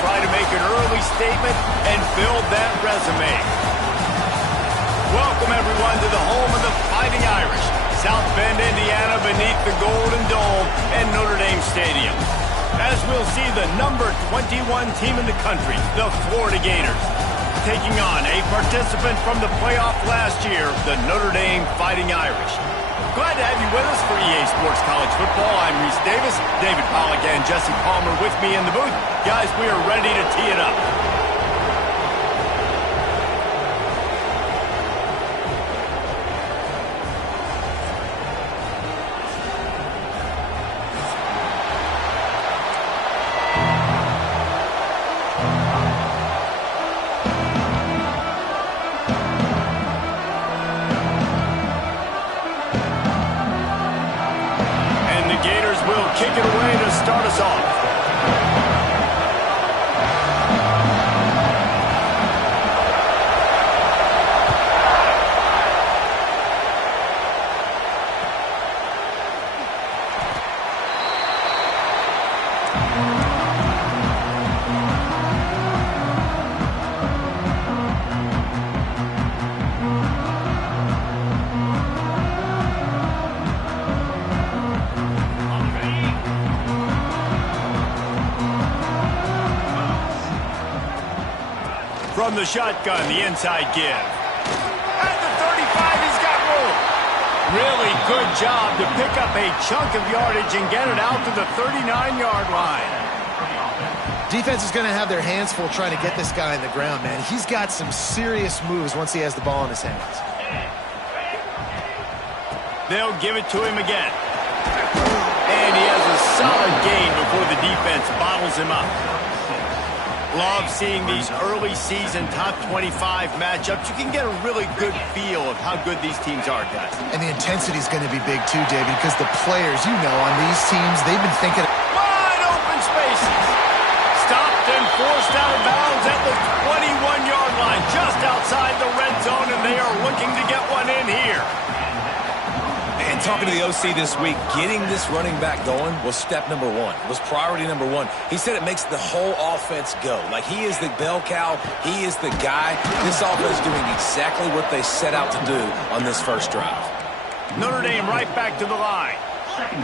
try to make an early statement and build that resume. Welcome, everyone, to the home of the Fighting Irish, South Bend, Indiana, beneath the Golden Dome and Notre Dame Stadium. As we'll see the number 21 team in the country, the Florida Gators, taking on a participant from the playoff last year, the Notre Dame Fighting Irish. Glad to have you with us for EA Sports College Football. I'm Reese Davis, David Pollack and Jesse Palmer with me in the booth. Guys, we are ready to tee it up. Kick it away to start us off. From the shotgun, the inside give. At the 35, he's got room. Really good job to pick up a chunk of yardage and get it out to the 39-yard line. Defense is going to have their hands full trying to get this guy on the ground, man. He's got some serious moves once he has the ball in his hands. They'll give it to him again. And he has a solid gain before the defense bottles him up. Love seeing these early season top 25 matchups. You can get a really good feel of how good these teams are, guys. And the intensity is going to be big too, David, because the players, you know, on these teams, they've been thinking... Wide open spaces. Stopped and forced out of bounds at the 21-yard line, just outside the red zone, and they are looking to get one in here. And talking to the OC this week, getting this running back going was step number one, was priority number one. He said it makes the whole offense go. Like, he is the bell cow, he is the guy. This offense is doing exactly what they set out to do on this first drive. Notre Dame right back to the line.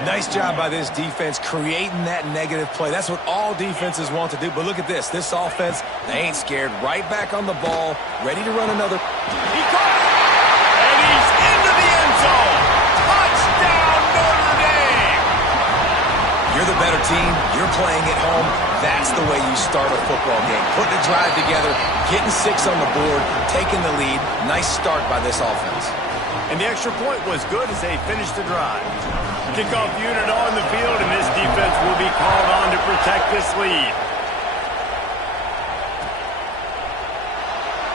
Nice job by this defense creating that negative play. That's what all defenses want to do. But look at this. This offense, they ain't scared. Right back on the ball, ready to run another. He caught it, and he's into the end zone. Touchdown, Notre Dame! You're the better team. You're playing at home. That's the way you start a football game. Putting a drive together, getting 6 on the board, taking the lead. Nice start by this offense. And the extra point was good as they finished the drive. Kickoff unit on the field, and this defense will be called on to protect this lead.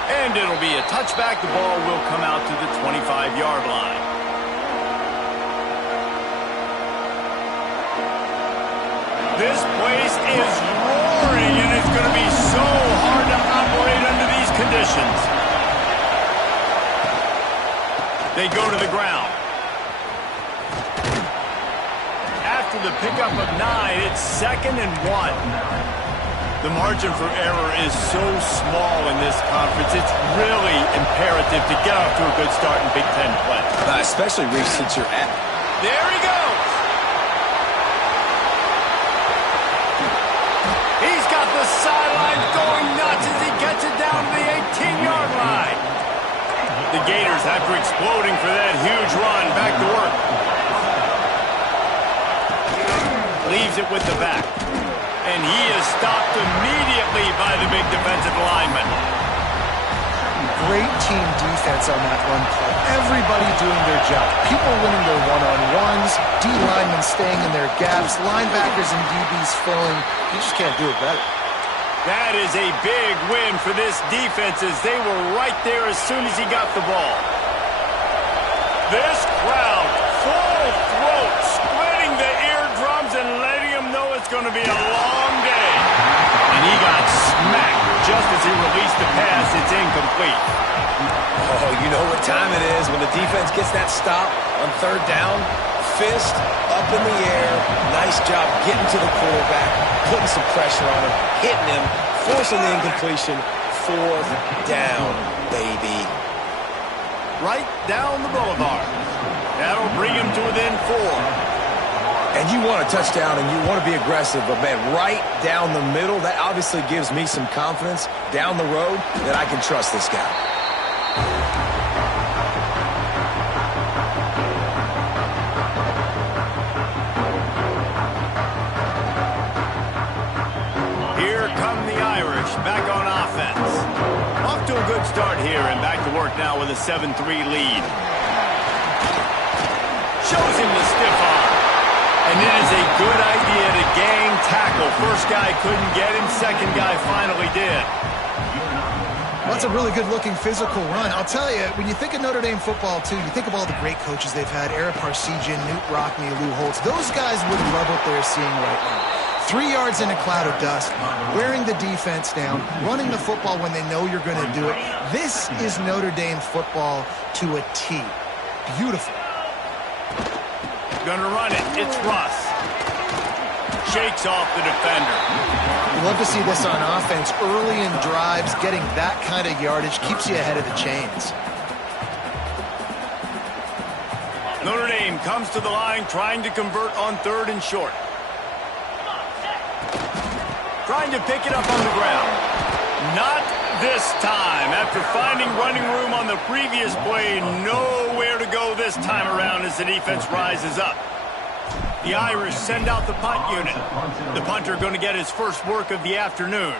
And it'll be a touchback. The ball will come out to the 25-yard line. This place is roaring, and it's going to be so hard to operate under these conditions. They go to the ground. After the pickup of 9, it's 2nd and 1. The margin for error is so small in this conference. It's really imperative to get off to a good start in Big Ten play. Especially, Reece, since you're at... There he goes. He's got the sidelines going nuts as he gets it down to the 18-yard line. The Gators, after exploding for that huge run, back to work. Leaves it with the back. And he is stopped immediately by the big defensive lineman. Great team defense on that run play. Everybody doing their job. People winning their one-on-ones, D linemen staying in their gaps, linebackers and DBs filling. You just can't do it better. That is a big win for this defense as they were right there as soon as he got the ball. This crowd, full throat, splitting the eardrums and letting them know it's going to be a long day. And he got smacked just as he released the pass. It's incomplete. Oh, you know what time it is when the defense gets that stop on 3rd down. Fist up in the air. Nice job getting to the quarterback, putting some pressure on him, hitting him, forcing the incompletion. 4th down, baby. Right down the boulevard. That'll bring him to within 4. And you want a touchdown and you want to be aggressive, but man, right down the middle, that obviously gives me some confidence down the road that I can trust this guy. Here come the Irish back on offense. Off to a good start here and back to work now with a 7-3 lead. Shows him the stiff arm. And it is a good idea to gang tackle. First guy couldn't get him. Second guy finally did. Well, that's a really good-looking physical run. I'll tell you, when you think of Notre Dame football, too, you think of all the great coaches they've had, Ara Parseghian, Newt Rockne, Lou Holtz. Those guys would love what they're seeing right now. 3 yards in a cloud of dust, wearing the defense down, running the football when they know you're going to do it. This is Notre Dame football to a T. Beautiful. Gonna run it. It's Russ. Shakes off the defender. You love to see this on offense. Early in drives, getting that kind of yardage keeps you ahead of the chains. Notre Dame comes to the line trying to convert on 3rd and short. Trying to pick it up on the ground. Not this time. After finding running room on the previous play, nowhere to go this time around as the defense rises up. The Irish send out the punt unit. The punter going to get his first work of the afternoon.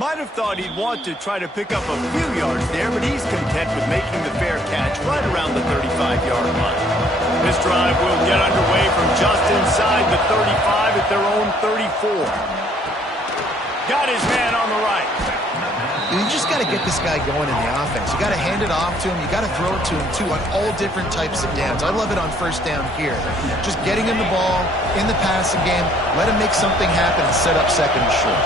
Might have thought he'd want to try to pick up a few yards there, but he's content with making the fair catch right around the 35-yard line. This drive will get underway from just inside the 35 at their own 34. Got his man on the right. You just got to get this guy going in the offense. You got to hand it off to him. You got to throw it to him, too, on all different types of downs. I love it on 1st down here. Just getting him the ball in the passing game, let him make something happen and set up 2nd and short.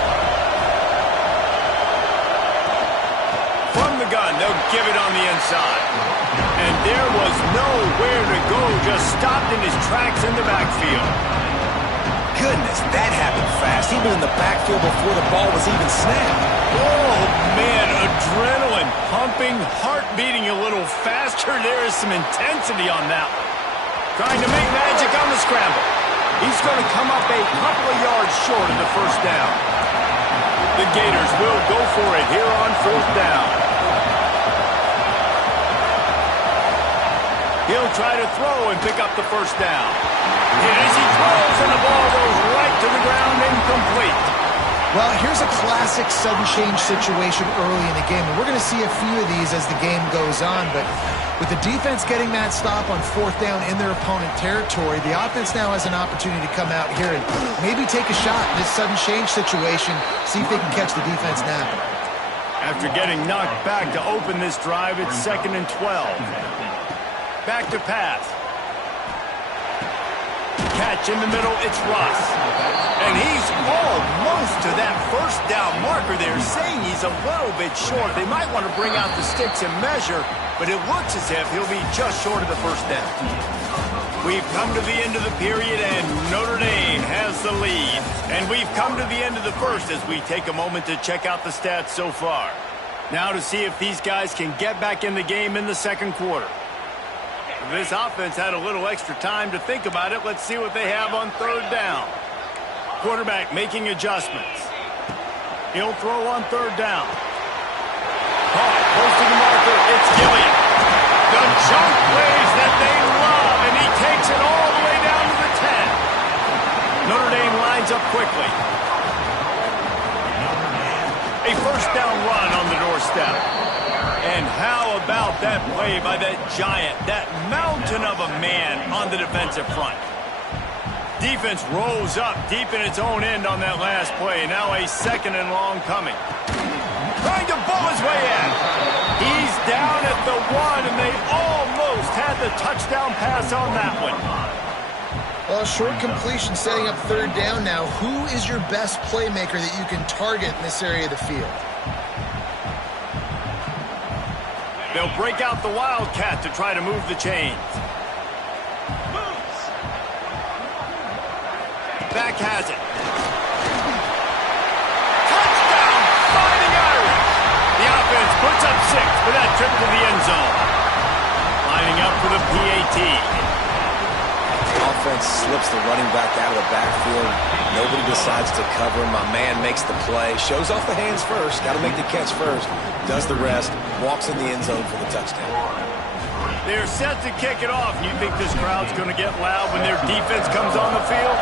From the gun, they'll give it on the inside. And there was nowhere to go, just stopped in his tracks in the backfield. Goodness, that happened fast. He was in the backfield before the ball was even snapped. Oh, man, adrenaline pumping, heart beating a little faster. There is some intensity on that one. Trying to make magic on the scramble. He's going to come up a couple of yards short of the 1st down. The Gators will go for it here on 4th down. He'll try to throw and pick up the 1st down. As he throws, and the ball goes right to the ground, incomplete. Well, here's a classic sudden change situation early in the game, and we're going to see a few of these as the game goes on, but with the defense getting that stop on 4th down in their opponent territory, the offense now has an opportunity to come out here and maybe take a shot in this sudden change situation, see if they can catch the defense napping. After getting knocked back to open this drive, it's 2nd and 12. Back to pass. Catch in the middle, it's Russ. And he's almost to that 1st down marker there, saying he's a little bit short. They might want to bring out the sticks and measure, but it looks as if he'll be just short of the 1st down. We've come to the end of the period, and Notre Dame has the lead. And we've come to the end of the 1st as we take a moment to check out the stats so far. Now to see if these guys can get back in the game in the 2nd quarter. This offense had a little extra time to think about it. Let's see what they have on 3rd down. Quarterback making adjustments. He'll throw on 3rd down. Posting the marker, it's Gilliam. The jump plays that they love, and he takes it all the way down to the 10. Notre Dame lines up quickly. A 1st down run on the doorstep. And how about that play by that giant, that mountain of a man on the defensive front? Defense rolls up deep in its own end on that last play. Now a 2nd and long coming. Trying to bowl his way in. He's down at the 1, and they almost had the touchdown pass on that one. Well, short completion setting up 3rd down now. Who is your best playmaker that you can target in this area of the field? They'll break out the Wildcat to try to move the chains. Back has it. Puts up 6 for that trip to the end zone. Lining up for the PAT. Offense slips the running back out of the backfield. Nobody decides to cover him. My man makes the play. Shows off the hands first. Got to make the catch first. Does the rest. Walks in the end zone for the touchdown. They're set to kick it off. You think this crowd's going to get loud when their defense comes on the field?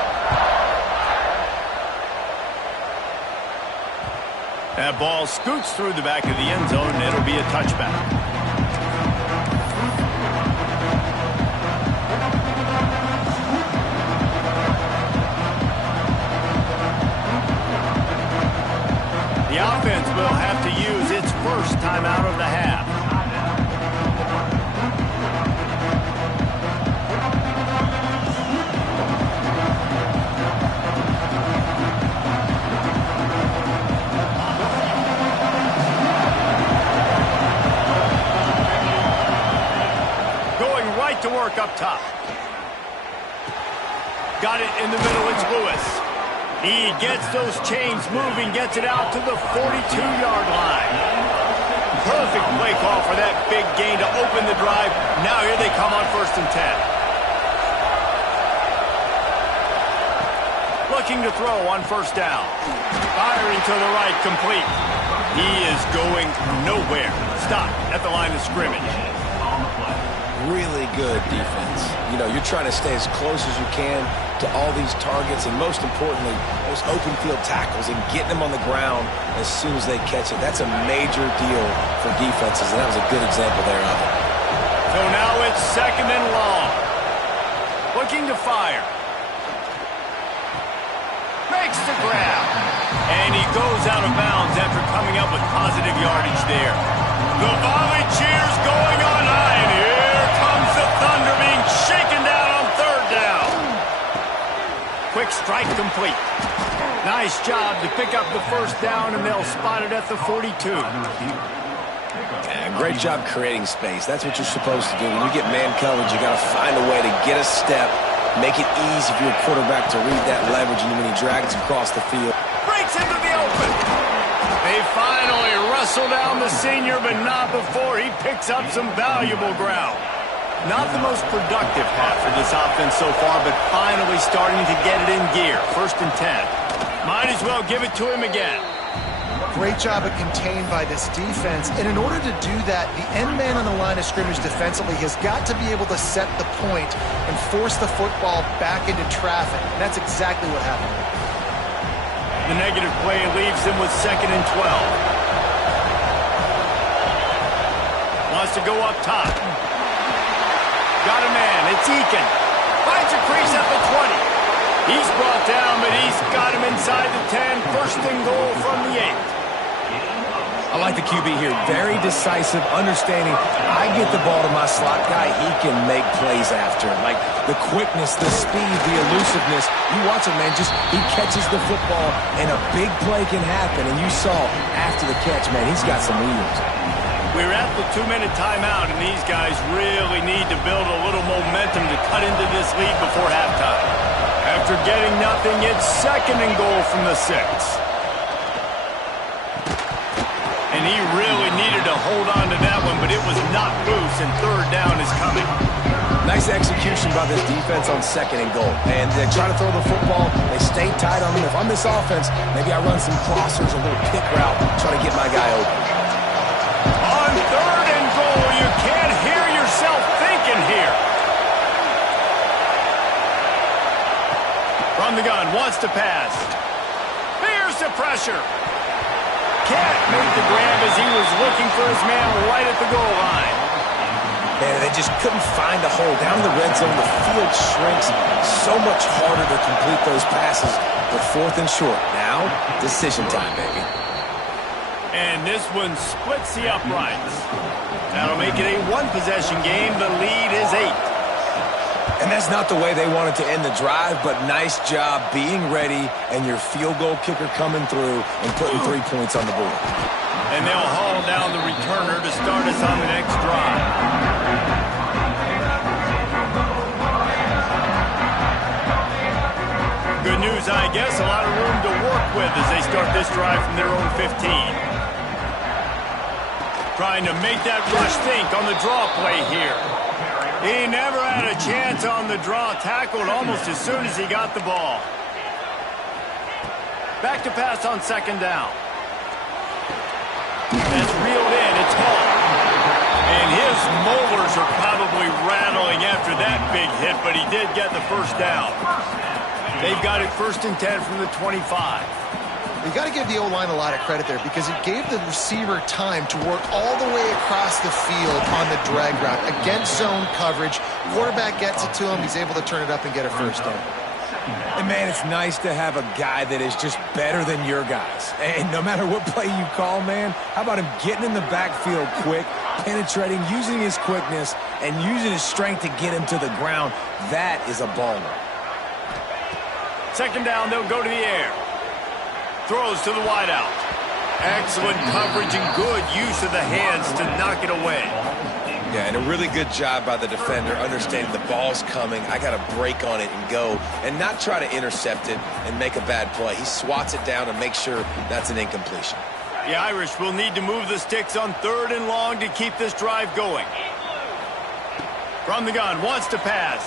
That ball scoots through the back of the end zone, and it'll be a touchback. The offense will have to use its first timeout of the half. Going right to work up top. Got it in the middle, it's Lewis. He gets those chains moving, gets it out to the 42-yard line. Perfect play call for that big gain to open the drive. Now here they come on 1st and 10. Looking to throw on 1st down. Firing to the right, complete. He is going nowhere. Stop at the line of scrimmage. Really good defense. You know, you're trying to stay as close as you can to all these targets, and most importantly, those open field tackles and getting them on the ground as soon as they catch it. That's a major deal for defenses, and that was a good example there of it. So now it's 2nd and long. Looking to fire. Makes the grab. And he goes out of bounds after coming up with positive yardage there. The volley cheers going on high, and here comes the Thunder being shaken down on 3rd down. Quick strike complete. Nice job to pick up the 1st down, and they'll spot it at the 42. Yeah, great job creating space. That's what you're supposed to do. When you get man coverage, you got to find a way to get a step, make it easy for your quarterback to read that leverage, and when he drags across the field. Breaks into the open. They finally wrestle down the senior, but not before he picks up some valuable ground. Not the most productive half for this offense so far, but finally starting to get it in gear. 1st and 10. Might as well give it to him again. Great job of contained by this defense. And in order to do that, the end man on the line of scrimmage defensively has got to be able to set the point and force the football back into traffic. And that's exactly what happened. The negative play leaves him with 2nd and 12. Wants to go up top. Got a man. It's Eakin. Finds a crease at the 20. He's brought down, but he's got him inside the 10. 1st and goal from the 8. I like the QB here. Very decisive, understanding. I get the ball to my slot guy. He can make plays after. Like the quickness, the speed, the elusiveness. You watch him, man. Just he catches the football, and a big play can happen. And you saw after the catch, man, he's got some wheels. We're at the 2-minute timeout, and these guys really need to build a little momentum to cut into this lead before halftime. After getting nothing, it's 2nd and goal from the 6. And he really needed to hold on to that one, but it was not loose, and 3rd down is coming. Nice execution by this defense on 2nd and goal. And they try to throw the football. They stay tight on them. If I'm this offense, maybe I run some crossers, a little pick route, try to get my guy open. On 3rd and goal, you can't hear yourself thinking here. From the gun, wants to pass. Here's the pressure. Can't make the grab as he was looking for his man right at the goal line. And they just couldn't find a hole. Down in the red zone, the field shrinks. So much harder to complete those passes. But 4th and short. Now, decision time, baby. And this one splits the uprights. That'll make it a 1-possession game. The lead is 8. And that's not the way they wanted to end the drive, but nice job being ready and your field goal kicker coming through and putting 3 points on the board. And they'll haul down the returner to start us on the next drive. Good news, I guess. A lot of room to work with as they start this drive from their own 15. Trying to make that rush think on the draw play here. He never had a chance on the draw. Tackled almost as soon as he got the ball. Back to pass on second down. That's reeled in. It's Hall. And his molars are probably rattling after that big hit, but he did get the first down. They've got it 1st and 10 from the 25. You got to give the O-line a lot of credit there because it gave the receiver time to work all the way across the field on the drag route. Against zone coverage, quarterback gets it to him, he's able to turn it up and get a first down. And, man, it's nice to have a guy that is just better than your guys. And no matter what play you call, man, how about him getting in the backfield quick, penetrating, using his quickness, and using his strength to get him to the ground. That is a baller. Second down, they'll go to the air. Throws to the wideout. Excellent coverage and good use of the hands to knock it away. Yeah, and a really good job by the defender understanding the ball's coming. I got to break on it and go and not try to intercept it and make a bad play. He swats it down and makes sure that's an incompletion. The Irish will need to move the sticks on 3rd and long to keep this drive going. From the gun, wants to pass.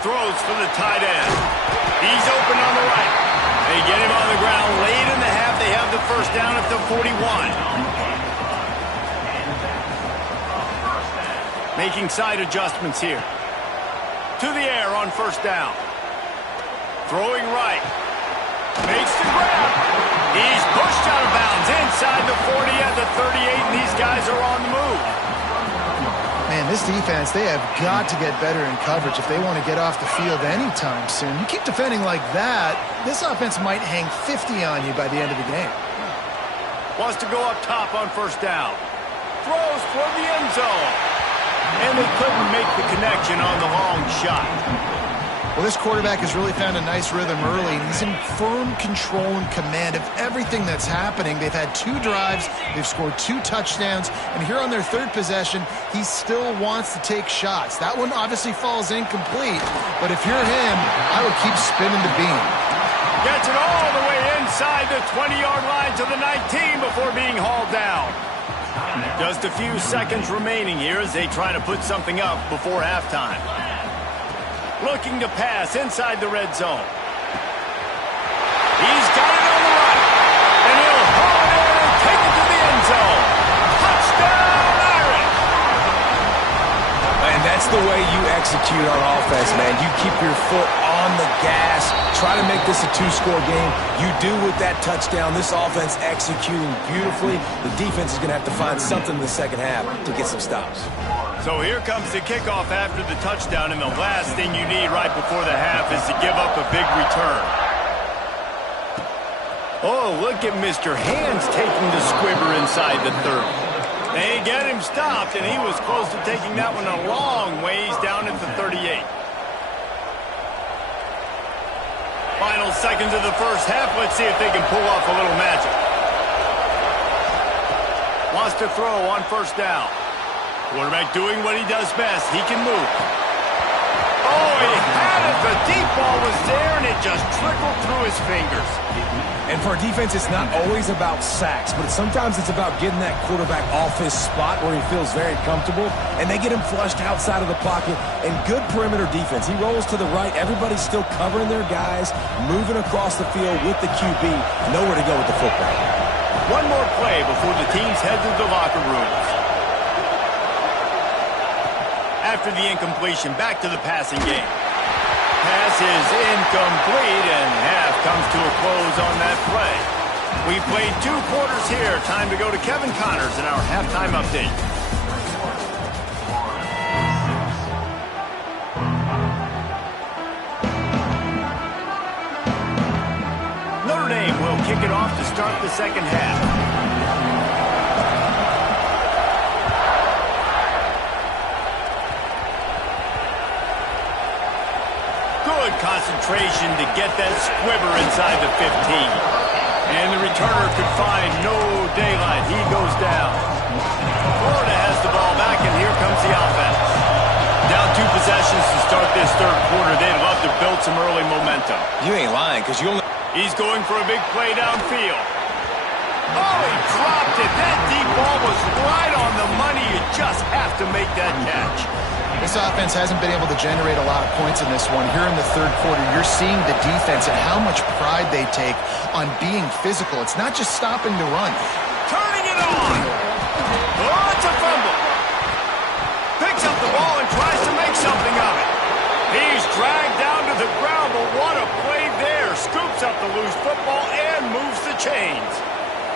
Throws for the tight end. He's open on the right. They get him on the ground late in the half. They have the first down at the 41. Making side adjustments here. To the air on first down. Throwing right. Makes the grab. He's pushed out of bounds inside the 40 at the 38, and these guys are on the move. Man, this defense, they have got to get better in coverage if they want to get off the field anytime soon. You keep defending like that, this offense might hang 50 on you by the end of the game. Wants to go up top on first down. Throws for the end zone. And they couldn't make the connection on the long shot. Well, this quarterback has really found a nice rhythm early, and he's in firm control and command of everything that's happening. They've had 2 drives, they've scored 2 touchdowns, and here on their 3rd possession, he still wants to take shots. That one obviously falls incomplete, but if you're him, I would keep spinning the beam. Gets it all the way inside the 20-yard line to the 19 before being hauled down. Just a few seconds remaining here as they try to put something up before halftime. Looking to pass inside the red zone. He's got it on the right. And he'll haul it in and take it to the end zone. Touchdown, Irish! And that's the way you execute on offense, man. You keep your foot on the gas. Try to make this a 2-score game. You do with that touchdown. This offense executing beautifully. The defense is going to have to find something in the second half to get some stops. So here comes the kickoff after the touchdown, and the last thing you need right before the half is to give up a big return. Oh, look at Mr. Hands taking the squibber inside the 30. They get him stopped, and he was close to taking that one a long ways down at the 38. Final seconds of the first half. Let's see if they can pull off a little magic. Wants to throw on first down. Quarterback doing what he does best. He can move. Oh, he had it. The deep ball was there, and it just trickled through his fingers. And for a defense, it's not always about sacks, but sometimes it's about getting that quarterback off his spot where he feels very comfortable, and they get him flushed outside of the pocket. And good perimeter defense. He rolls to the right. Everybody's still covering their guys, moving across the field with the QB. Nowhere to go with the football. One more play before the teams head to the locker rooms. After the incompletion, back to the passing game. Pass is incomplete, and half comes to a close on that play. We played 2 quarters here. Time to go to Kevin Connors in our halftime update. Notre Dame will kick it off to start the second half. Good concentration to get that squibber inside the 15. And the returner could find no daylight. He goes down. Florida has the ball back, and here comes the offense. Down 2 possessions to start this 3rd quarter. They'd love to build some early momentum. You ain't lying, because you only... He's going for a big play downfield. Oh, he dropped dropped it. That deep ball was right on the money. You just have to make that catch. This offense hasn't been able to generate a lot of points in this one. Here in the third quarter, you're seeing the defense and how much pride they take on being physical. It's not just stopping to run. Turning it on. Oh, it's a fumble. Picks up the ball and tries to make something of it. He's dragged down to the ground, but what a play there. Scoops up the loose football and moves the chains.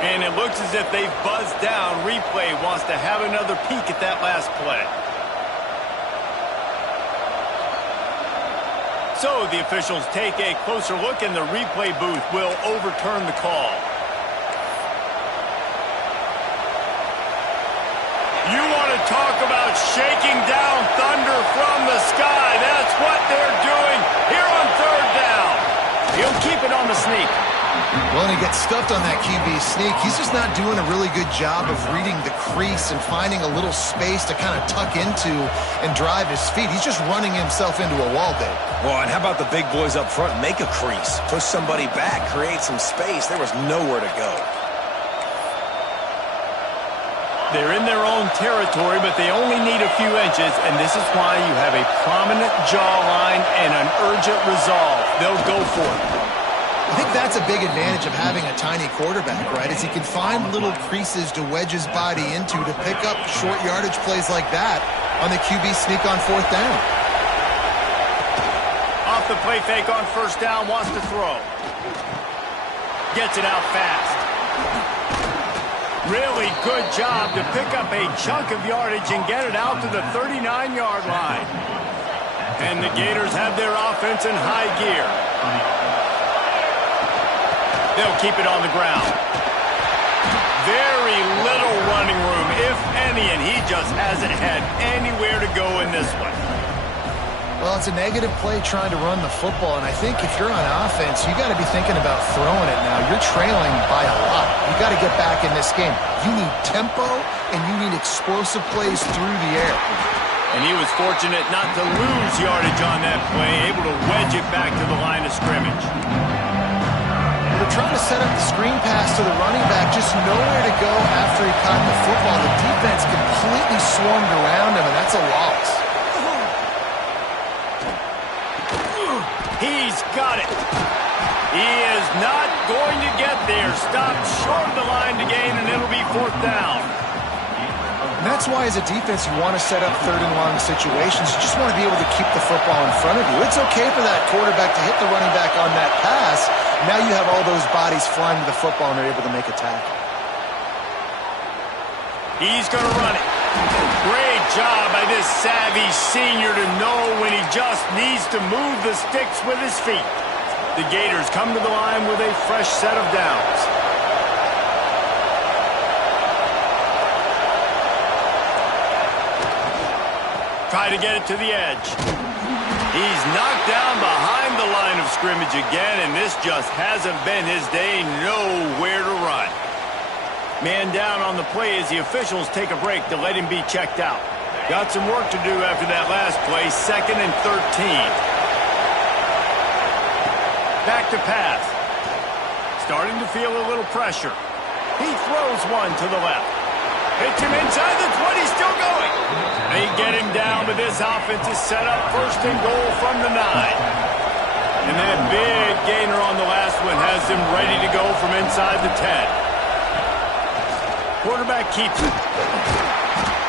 And it looks as if they've buzzed down. Replay wants to have another peek at that last play. So the officials take a closer look, and the replay booth will overturn the call. You want to talk about shaking down thunder from the sky. That's what they're doing here on third down. He'll keep it on the sneak. Well, and he gets stuffed on that QB sneak. He's just not doing a really good job of reading the crease and finding a little space to kind of tuck into and drive his feet. He's just running himself into a wall there. Well, and how about the big boys up front? Make a crease. Push somebody back. Create some space. There was nowhere to go. They're in their own territory, but they only need a few inches, and this is why you have a prominent jawline and an urgent resolve. They'll go for it. I think that's a big advantage of having a tiny quarterback, right? Is he can find little creases to wedge his body into to pick up short yardage plays like that on the QB sneak on fourth down. Off the play fake on first down, wants to throw. Gets it out fast. Really good job to pick up a chunk of yardage and get it out to the 39-yard line. And the Gators have their offense in high gear. They'll keep it on the ground. Very little running room, if any, and he just hasn't had anywhere to go in this one. Well, it's a negative play trying to run the football, and I think if you're on offense, you got to be thinking about throwing it now. You're trailing by a lot. You got to get back in this game. You need tempo, and you need explosive plays through the air. And he was fortunate not to lose yardage on that play, able to wedge it back to the line of scrimmage. They're trying to set up the screen pass to the running back, just nowhere to go after he caught the football. The defense completely swarmed around him, and that's a loss. He's got it. He is not going to get there. Stopped short of the line to gain, and it'll be fourth down. And that's why, as a defense, you want to set up third and long situations. You just want to be able to keep the football in front of you. It's okay for that quarterback to hit the running back on that pass. Now you have all those bodies flying to the football, and they're able to make a tackle. He's going to run it. Great job by this savvy senior to know when he just needs to move the sticks with his feet. The Gators come to the line with a fresh set of downs. Try to get it to the edge. He's knocked down behind the line of scrimmage again, and this just hasn't been his day. Nowhere to run. Man down on the play as the officials take a break to let him be checked out. Got some work to do after that last play, 2nd and 13. Back to pass. Starting to feel a little pressure. He throws one to the left. Hits him inside the 20, still going. They get him down, but this offense is set up 1st and goal from the 9. And that big gainer on the last one has him ready to go from inside the 10. Quarterback keeps it.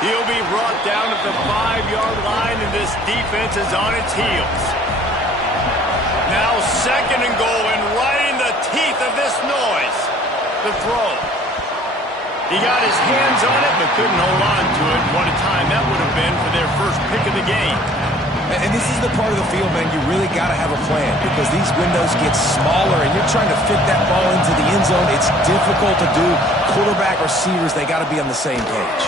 He'll be brought down at the 5-yard line, and this defense is on its heels. Now 2nd and goal, and right in the teeth of this noise. The throw. He got his hands on it, but couldn't hold on to it. What a time that would have been for their first pick of the game. And this is the part of the field, man, you really got to have a plan because these windows get smaller and you're trying to fit that ball into the end zone. It's difficult to do. Quarterback, receivers, they got to be on the same page.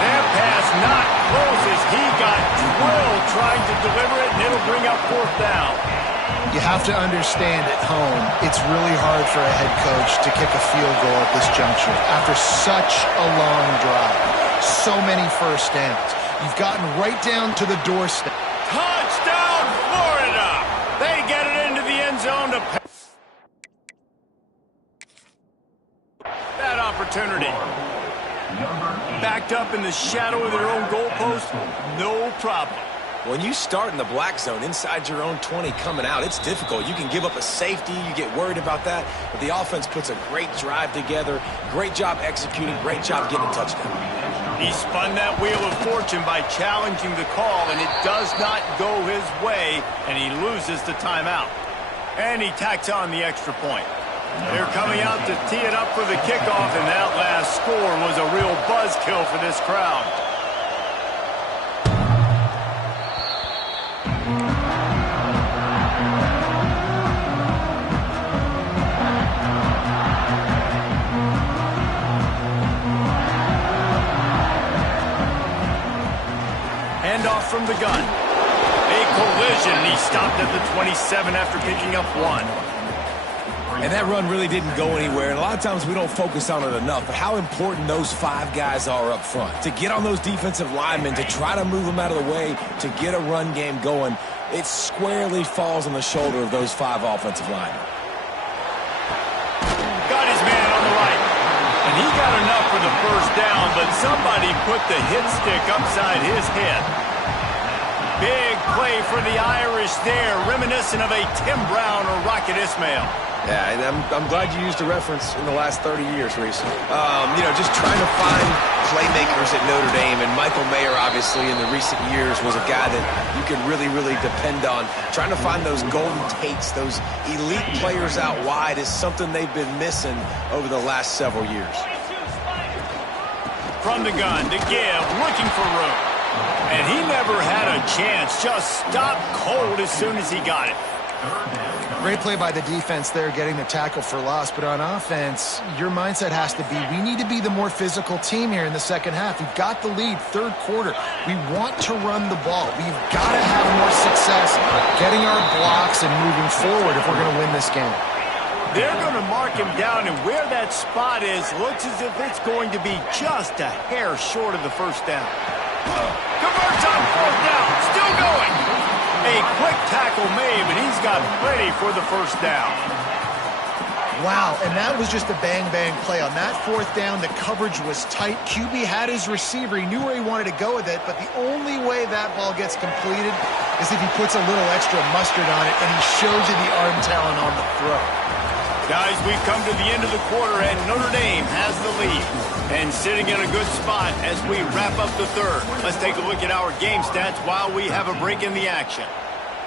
That pass not close as he got drilled trying to deliver it, and it'll bring up fourth down. You have to understand at home, it's really hard for a head coach to kick a field goal at this juncture after such a long drive. So many first downs. You've gotten right down to the doorstep. Touchdown, Florida! They get it into the end zone to... That opportunity. Backed up in the shadow of their own goalpost, no problem. When you start in the black zone inside your own 20 coming out, it's difficult. You can give up a safety. You get worried about that. But the offense puts a great drive together. Great job executing. Great job getting a touchdown. He spun that wheel of fortune by challenging the call, and it does not go his way, and he loses the timeout. And he tacks on the extra point. They're coming out to tee it up for the kickoff, and that last score was a real buzzkill for this crowd. Handoff from the gun. A collision, and he stopped at the 27 after picking up 1. And that run really didn't go anywhere, and a lot of times we don't focus on it enough, but how important those 5 guys are up front. To get on those defensive linemen, to try to move them out of the way, to get a run game going, it squarely falls on the shoulder of those 5 offensive linemen. Got his man on the right. And he got enough for the first down, but somebody put the hit stick upside his head. Big play for the Irish there, reminiscent of a Tim Brown or Rocket Ismail. Yeah, and I'm glad you used a reference in the last 30 years, Reese. You know, just trying to find playmakers at Notre Dame, and Michael Mayer, obviously, in the recent years, was a guy that you could really, really depend on. Trying to find those golden takes, those elite players out wide is something they've been missing over the last several years. From the gun to give, looking for room. And he never had a chance, just stopped cold as soon as he got it. Great play by the defense there, getting the tackle for loss. But on offense, your mindset has to be, we need to be the more physical team here in the second half. We've got the lead, third quarter. We want to run the ball. We've got to have more success getting our blocks and moving forward if we're going to win this game. They're going to mark him down, and where that spot is looks as if it's going to be just a hair short of the first down. Converts on fourth down, still going. A quick tackle made, but he's got plenty for the first down. Wow, and that was just a bang-bang play. On that fourth down, the coverage was tight. QB had his receiver. He knew where he wanted to go with it, but the only way that ball gets completed is if he puts a little extra mustard on it, and he shows you the arm talent on the throw. Guys, we've come to the end of the quarter, and Notre Dame has the lead. And sitting in a good spot as we wrap up the third. Let's take a look at our game stats while we have a break in the action.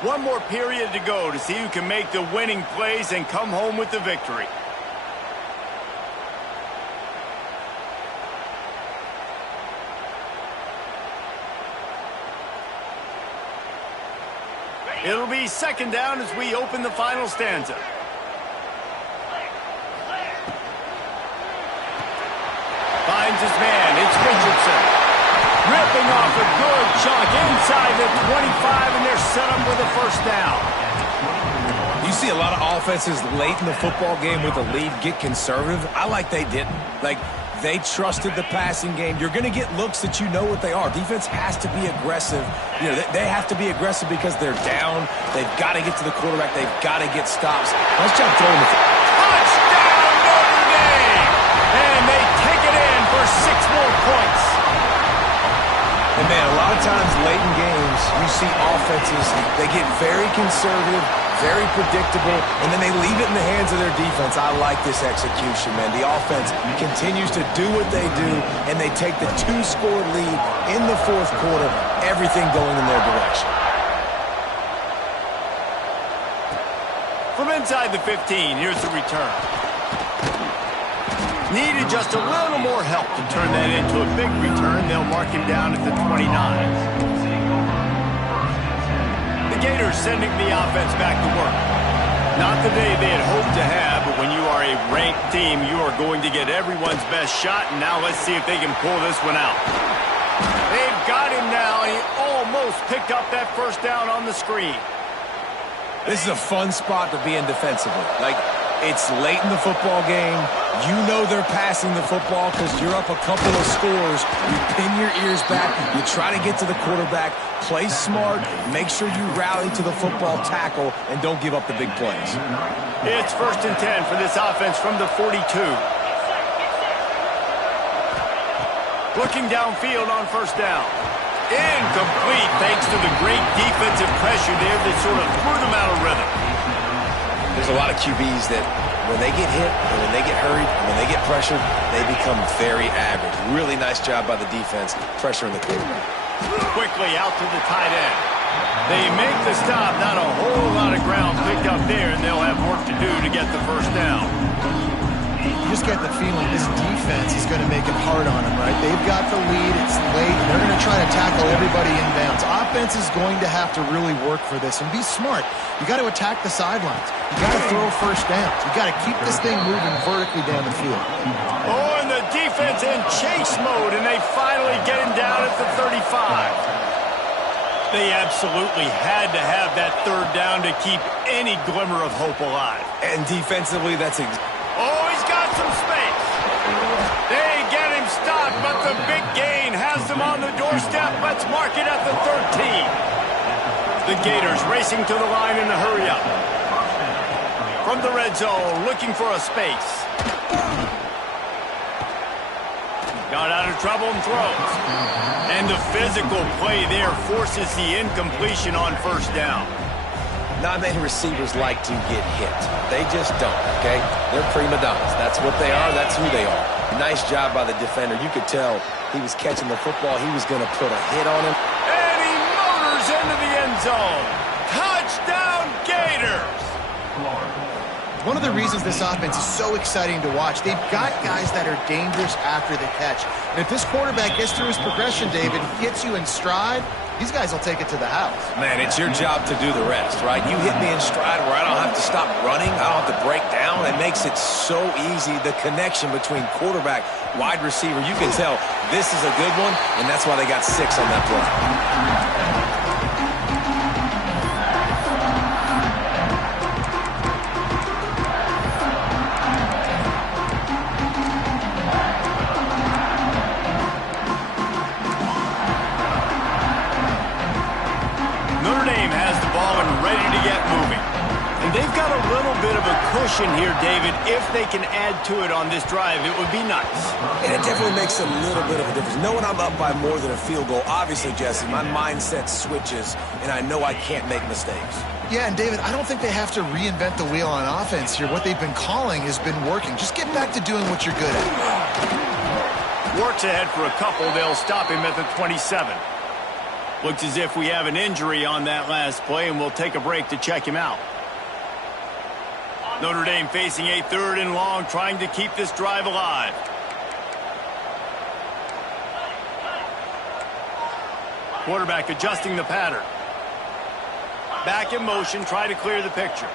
One more period to go to see who can make the winning plays and come home with the victory. It'll be second down as we open the final stanza. Finds his man. It's Richardson. Ripping off a good chunk inside the 25, and they're set up with a first down. You see a lot of offenses late in the football game with a lead get conservative. I like they didn't. Like, they trusted the passing game. You're going to get looks that you know what they are. Defense has to be aggressive. You know, they have to be aggressive because they're down. They've got to get to the quarterback. They've got to get stops. Nice job throwing the football. Touchdown, Notre Dame! And they take it in for 6 more points. And, man, a lot of times late in games, you see offenses, they get very conservative, very predictable, and then they leave it in the hands of their defense. I like this execution, man. The offense continues to do what they do, and they take the 2-score lead in the fourth quarter, everything going in their direction. From inside the 15, here's the return. Needed just a little more help to turn that into a big return. They'll mark him down at the 29. The Gators sending the offense back to work. Not the day they had hoped to have, but when you are a ranked team, you are going to get everyone's best shot, and now let's see if they can pull this one out. They've got him now, and he almost picked up that first down on the screen. This is a fun spot to be in defensively. Like, it's late in the football game. You know they're passing the football because you're up a couple of scores. You pin your ears back. You try to get to the quarterback. Play smart. Make sure you rally to the football tackle and don't give up the big plays. It's 1st and 10 for this offense from the 42. Looking downfield on first down. Incomplete thanks to the great defensive pressure there that sort of threw them out of rhythm. There's a lot of QBs that when they get hit and when they get hurried and when they get pressured, they become very average. Really nice job by the defense pressuring the quarterback. Quickly out to the tight end. They make the stop. Not a whole lot of ground picked up there, and they'll have work to do to get the first down. You just get the feeling this defense is going to make it hard on them, right? They've got the lead. It's late. They're going to try to tackle everybody inbounds. Offense is going to have to really work for this and be smart. You got to attack the sidelines. You got to throw first downs. You got to keep this thing moving vertically down the field. Oh, and the defense in chase mode, and they finally get him down at the 35. They absolutely had to have that third down to keep any glimmer of hope alive. And defensively, that's oh, he's got some space. They get him stopped, but the big gain has them on the doorstep. Let's mark it at the 13. The Gators racing to the line in a hurry-up. From the red zone, looking for a space. Got out of trouble and throws. And the physical play there forces the incompletion on first down. not many receivers like to get hit. They just don't, okay? They're prima donnas. That's what they are. That's who they are. Nice job by the defender. You could tell he was catching the football. He was going to put a hit on him. And he motors into the end zone. Touchdown, Gators! One of the reasons this offense is so exciting to watch, they've got guys that are dangerous after the catch. And if this quarterback gets through his progression, David, gets you in stride, these guys will take it to the house. Man, it's your job to do the rest, right? You hit me in stride where I don't have to stop running. I don't have to break down. It makes it so easy, the connection between quarterback, wide receiver. You can tell this is a good one, and that's why they got 6 on that play. They've got a little bit of a cushion here, David. If they can add to it on this drive, it would be nice. And it definitely makes a little bit of a difference. Knowing I'm up by more than a field goal, obviously, Jesse, my mindset switches, and I know I can't make mistakes. Yeah, and David, I don't think they have to reinvent the wheel on offense here. What they've been calling has been working. Just get back to doing what you're good at. Works ahead for a couple. They'll stop him at the 27. Looks as if we have an injury on that last play, and we'll take a break to check him out. Notre Dame facing a 3rd and long, trying to keep this drive alive. Quarterback adjusting the pattern. Back in motion, try to clear the picture.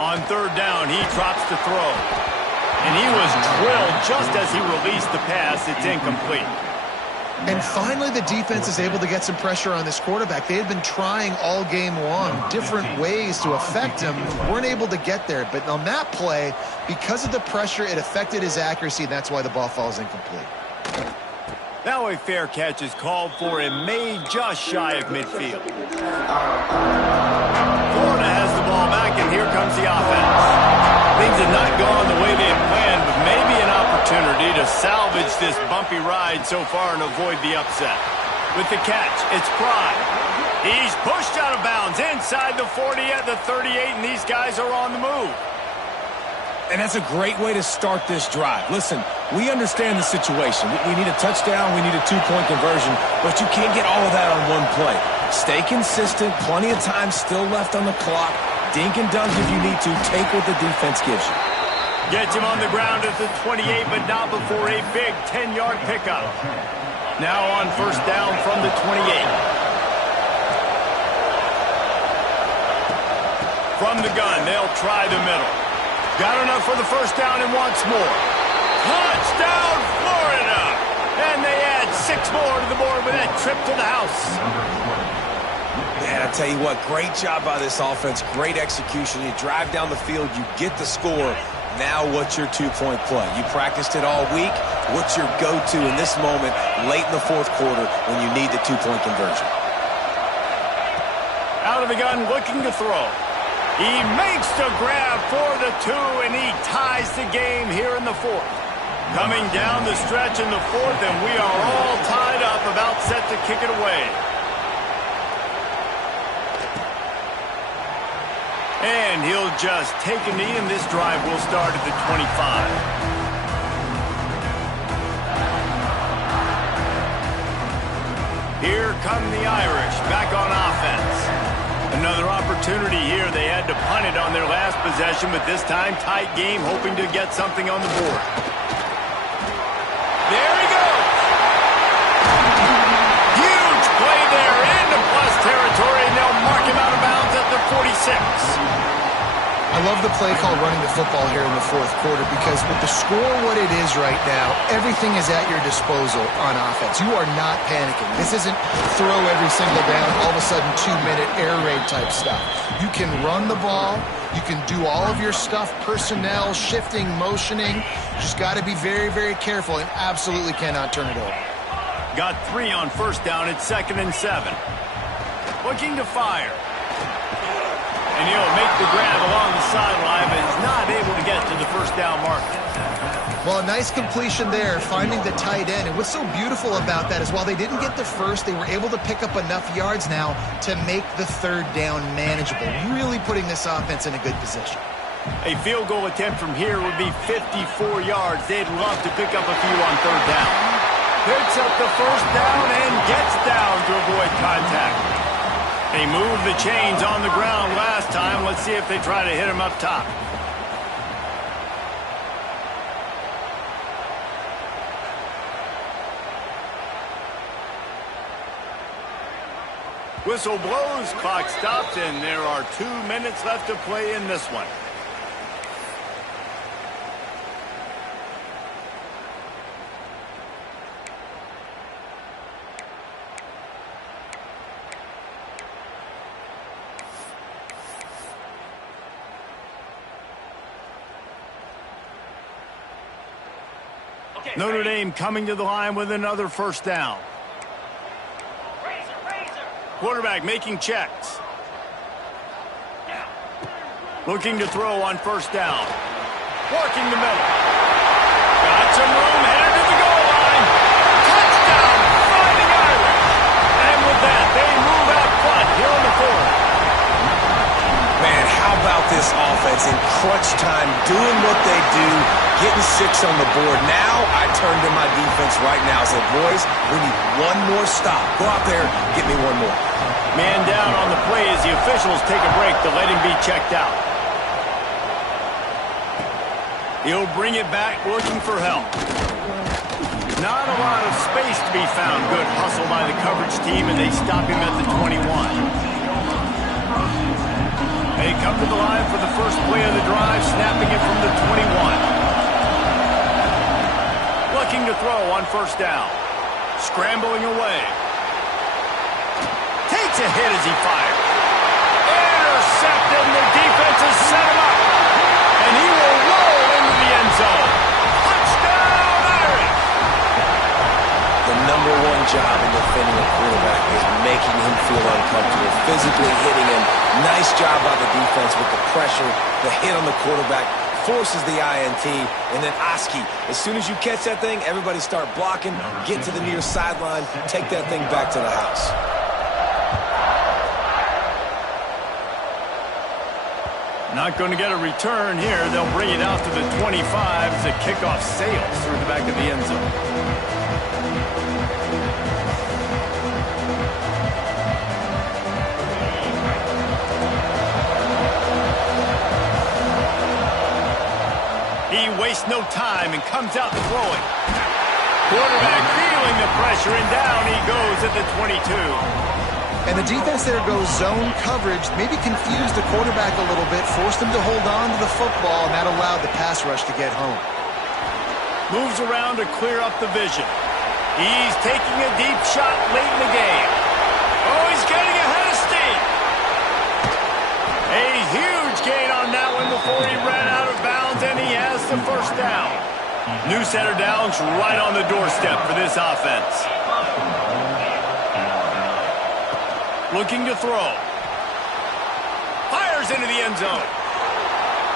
On 3rd down, he drops the throw. And he was drilled just as he released the pass. It's incomplete. And finally, the defense is able to get some pressure on this quarterback. They had been trying all game long, different ways to affect him. Weren't able to get there. But on that play, because of the pressure, it affected his accuracy, and that's why the ball falls incomplete. Now a fair catch is called for and made just shy of midfield. Florida has the ball back, and here comes the offense. Things have not gone the way they had planned, but maybe an opportunity to salvage this bumpy ride so far and avoid the upset. With the catch, it's Pride. He's pushed out of bounds inside the 40 at the 38, and these guys are on the move. And that's a great way to start this drive. Listen, we understand the situation. We need a touchdown, we need a 2-point conversion, but you can't get all of that on one play. Stay consistent, plenty of time still left on the clock. Dink and dunk if you need to. Take what the defense gives you. Gets him on the ground at the 28, but not before a big 10-yard pickup. Now on 1st down from the 28. From the gun, they'll try the middle. Got enough for the 1st down and wants more. Touchdown, Florida! And they add 6 more to the board with that trip to the house. Man, I tell you what, great job by this offense, great execution. You drive down the field, you get the score. Now what's your 2-point play? You practiced it all week. What's your go-to in this moment late in the 4th quarter when you need the 2-point conversion? Out of the gun, looking to throw. He makes the grab for the 2, and he ties the game here in the 4th. Coming down the stretch in the fourth, and we are all tied up, about set to kick it away. And he'll just take a knee, and this drive will start at the 25. Here come the Irish, back on offense. Another opportunity here. They had to punt it on their last possession, but this time tight game, hoping to get something on the board. There he goes! Huge play there into plus territory, and they'll mark him out of bounds at the 46. I love the play call running the football here in the fourth quarter because with the score what it is right now, everything is at your disposal on offense. You are not panicking. This isn't throw every single down, all of a sudden 2-minute air raid type stuff. You can run the ball. You can do all of your stuff, personnel, shifting, motioning. Just got to be very, very careful and absolutely cannot turn it over. Got 3 on first down. It's 2nd and 7. Looking to fire. And he'll make the grab along the sideline, but is not able to get to the first down marker. Well, a nice completion there, finding the tight end. And what's so beautiful about that is while they didn't get the first, they were able to pick up enough yards now to make the third down manageable, really putting this offense in a good position. A field goal attempt from here would be 54 yards. They'd love to pick up a few on third down. Picks up the first down and gets down to avoid contact. They moved the chains on the ground last time. Let's see if they try to hit him up top. Whistle blows, clock stops, and there are 2 minutes left to play in this one. Notre Dame coming to the line with another first down. Quarterback making checks. Looking to throw on first down. Working the middle. Got some room, headed to the goal line. Touchdown, Fighting Irish. And with that, they move out front here in the fourth. Man, how about this offense in crunch time, doing what they do, getting 6 on the board. Now I turn to my defense right now and say, boys, we need one more stop. Go out there, get me one more. Man down on the play as the officials take a break to let him be checked out. He'll bring it back looking for help. Not a lot of space to be found. Good hustle by the coverage team, and they stop him at the 21. They come to the line for the first play of the drive, snapping it from the 21. Looking to throw on first down. Scrambling away. Takes a hit as he fires. Intercepted, and the defense has set him up. And he will roll into the end zone. Touchdown, Irish! The number one job in defending a quarterback is making him feel uncomfortable, physically hitting him. Nice job by the defense with the pressure, the hit on the quarterback. Forces the INT, and then Oski. As soon as you catch that thing, everybody start blocking, get to the near sideline, take that thing back to the house. Not going to get a return here. They'll bring it out to the 25 as the kickoff sails through the back of the end zone. He wastes no time and comes out to throw it. Quarterback feeling the pressure, and down he goes at the 22. And the defense there goes zone coverage, maybe confused the quarterback a little bit, forced him to hold on to the football, and that allowed the pass rush to get home. Moves around to clear up the vision. He's taking a deep shot late in the game. Oh, he's getting ahead of steam. A huge gain on that one before he ran out of bounds, and he has the first down. New center downs right on the doorstep for this offense. Looking to throw. Fires into the end zone.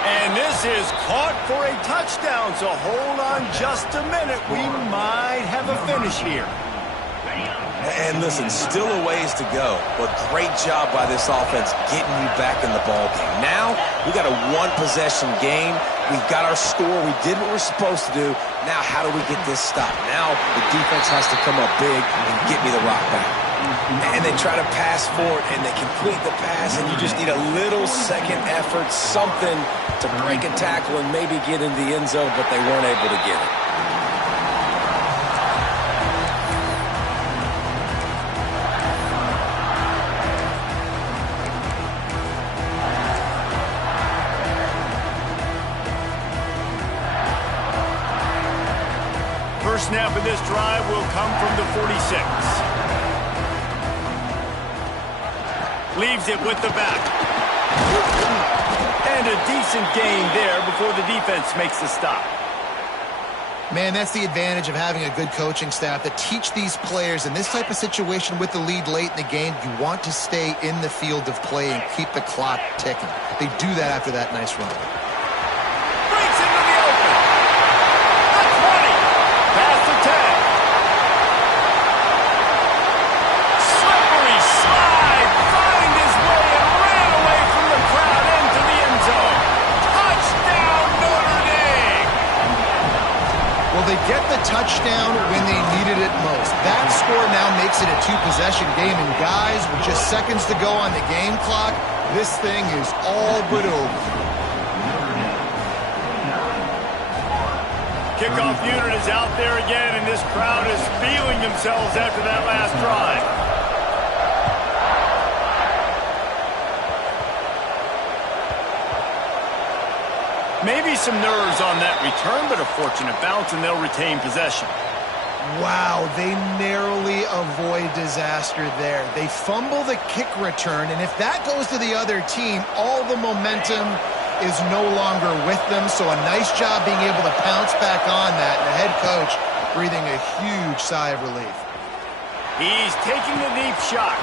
And this is caught for a touchdown, so hold on just a minute. We might have a finish here. And listen, still a ways to go, but great job by this offense getting you back in the ball game. Now, we got a one-possession game. We've got our score. We did what we're supposed to do. Now, how do we get this stopped? Now, the defense has to come up big and get me the rock back. And they try to pass for it, and they complete the pass, and you just need a little second effort, something to break a tackle and maybe get into the end zone, but they weren't able to get it. First snap of this drive will come from the 46. Leaves it with the back. And a decent gain there before the defense makes the stop. Man, that's the advantage of having a good coaching staff that teach these players in this type of situation with the lead late in the game. You want to stay in the field of play and keep the clock ticking. They do that after that nice run. Breaks into the open. The 20. Past the 10. Slippery slide. Find his way and ran away from the crowd into the end zone. Touchdown, Notre Dame. Well, they get the touchdown when they needed it most. That score now makes it a two-possession game. And guys, with just seconds to go on the game clock, this thing is all but over. Kickoff unit is out there again, and this crowd is feeling themselves after that last drive. Maybe some nerves on that return, but a fortunate bounce, and they'll retain possession. Wow, they narrowly avoid disaster there. They fumble the kick return, and if that goes to the other team, all the momentum is no longer with them. So a nice job being able to pounce back on that, and the head coach breathing a huge sigh of relief. He's taking a deep shot.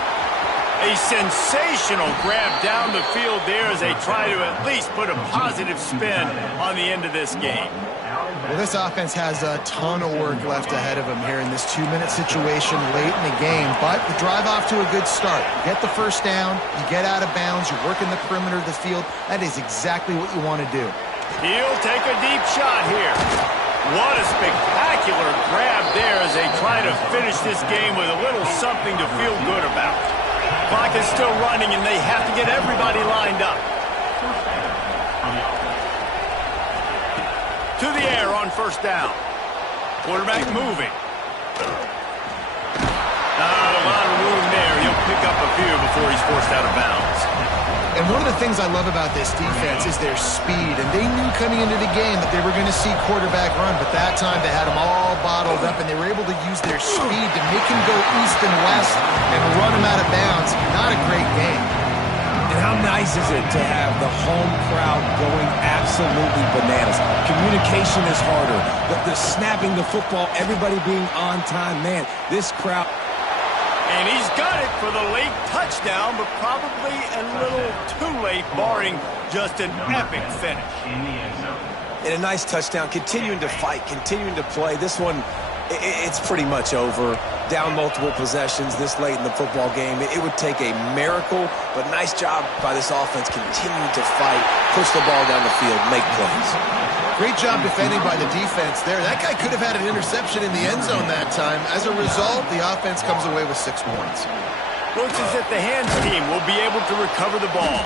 A sensational grab down the field there as they try to at least put a positive spin on the end of this game. Well, this offense has a ton of work left ahead of them here in this 2-minute situation late in the game, but the drive off to a good start. You get the first down, you get out of bounds, you work in the perimeter of the field. That is exactly what you want to do. He'll take a deep shot here. What a spectacular grab there as they try to finish this game with a little something to feel good about. Clock is still running, and they have to get everybody lined up. To the air on first down. Quarterback moving. Not a lot of room there. He'll pick up a few before he's forced out of bounds. And one of the things I love about this defense is their speed. And they knew coming into the game that they were going to see quarterback run, but that time they had them all bottled up, and they were able to use their speed to make him go east and west and run him out of bounds. Not a great game. And how nice is it to have the home crowd going absolutely bananas? Communication is harder. The snapping the football, everybody being on time. Man, this crowd... And he's got it for the late touchdown, but probably a little too late, barring just an epic finish. And a nice touchdown, continuing to fight, continuing to play. This one, it's pretty much over. Down multiple possessions this late in the football game. It would take a miracle, but nice job by this offense continuing to fight, push the ball down the field, make plays. Great job defending by the defense there. That guy could have had an interception in the end zone that time. As a result, the offense comes away with 6 points. Looks as if the hands team will be able to recover the ball.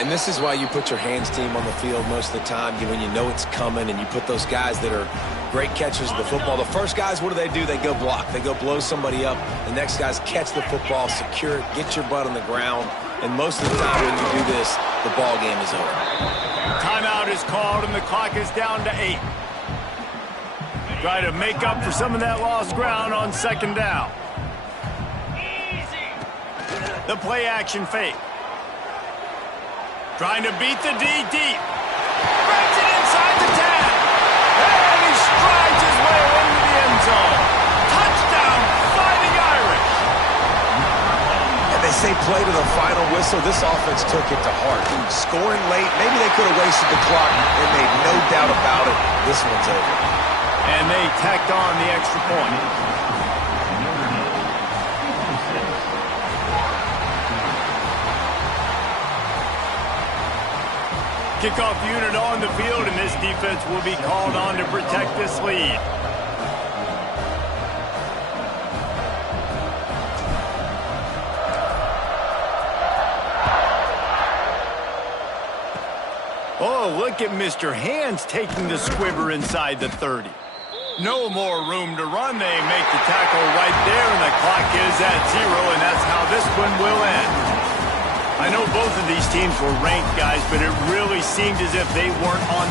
And this is why you put your hands team on the field most of the time, when you know it's coming, and you put those guys that are great catchers of the football. The first guys, what do? They go block. They go blow somebody up. The next guys catch the football, secure it, get your butt on the ground. And most of the time when you do this, the ball game is over. Timeout is called, and the clock is down to 8. Try to make up for some of that lost ground on second down. The play action fake. Trying to beat the D deep. Breaks it inside the 10. And he strides his way into the end zone. Touchdown, Fighting Irish. And they say play to the final whistle, this offense took it to heart. Scoring late, maybe they could have wasted the clock, and made no doubt about it, this one's over. And they tacked on the extra point. Kickoff unit on the field, and this defense will be called on to protect this lead. Oh, look at Mr. Hands taking the squibber inside the 30. No more room to run. They make the tackle right there, and the clock is at 0, and that's how this one will end. I know both of these teams were ranked, guys, but it really seemed as if they weren't on the